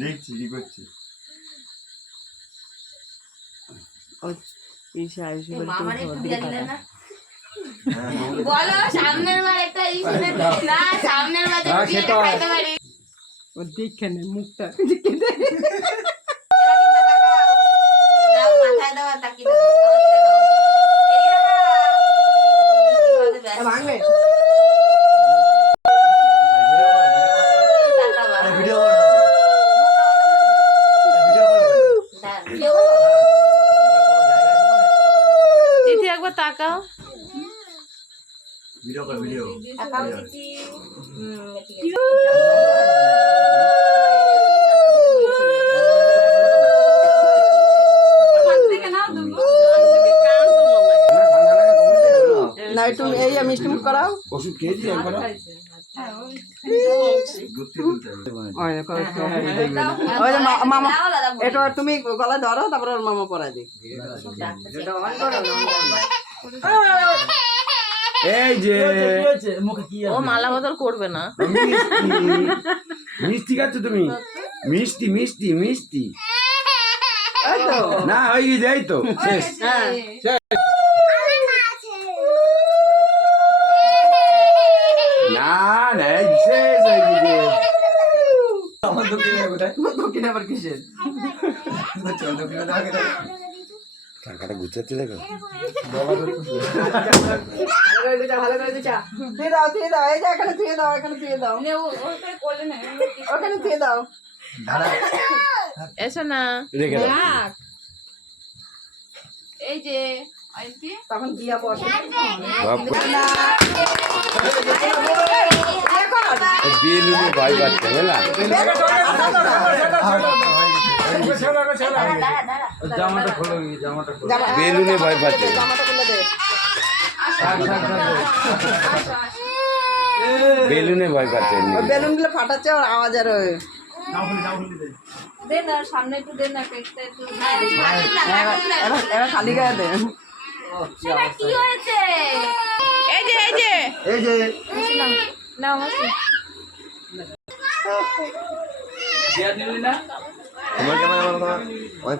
দেখছি কি করছে? বলে? হ্যাঁ, বলো সামনের বার একটা না সামনের বার। খাইতে পারি। ও দেখে নে মুখটা। দেখে নে। এবার কিন্তু তাকাও। দাও মাথায় দাও আর তাকিয়ে দাও আমার দিকে দাও। এদিকে দাও। মিষ্টি খাওয়াতে ব্যস্ত। ভাঙবে তাকাবা। আরে ভিডিও করো না। আরে ভিডিও করো না। দাঁড়া, ভিডিও করো? হ্যাঁ। বলে কোনো জায়গা আছে ওখানে? দিদি একবার তাকাও। ভিডিও কর ভিডিও না একটু এই মিষ্টি মুখ করাও। ওষুধ খেয়েছি একবার। দুধ থেকে তুলতে হবে। ওই দেখো, একটু এই দেখবে না। ওই যে মা- মামা দাও এটা তুমি গলায় ধরো তারপরে ওর মামা অন করো। এই যে ও মালা বদল করবে না। মিষ্টি। খাচ্ছ তুমি? মিষ্টি মিষ্টি মিষ্টি। না ওই যে এই তো। শেষ। হ্যাঁ। না না শেষ এই যে আমার দক্ষিণে কোথায়? দক্ষিণ আবার কিসের? দক্ষিণে। টাকাটা গুছাতে দেখো। এসো না এই যে তখন দিয়া বসে ভাই বাচ্চা বুঝলা জামাটা খোলো জামাটা খোলো বেলুনে ভয় পাচ্ছে। জামাটা খুলে দে বেলুনে ভয় পাচ্ছে বেলুনগুলো ফাটাচ্ছে ওর আওয়াজ আর দে না সামনে একটু দে না কেকটা একটু এবার এবার- এবার খালি গায়ে দে কি হয়েছে এই যে এই যে এই যে না মাসি তোমার কেমন আমার তোমার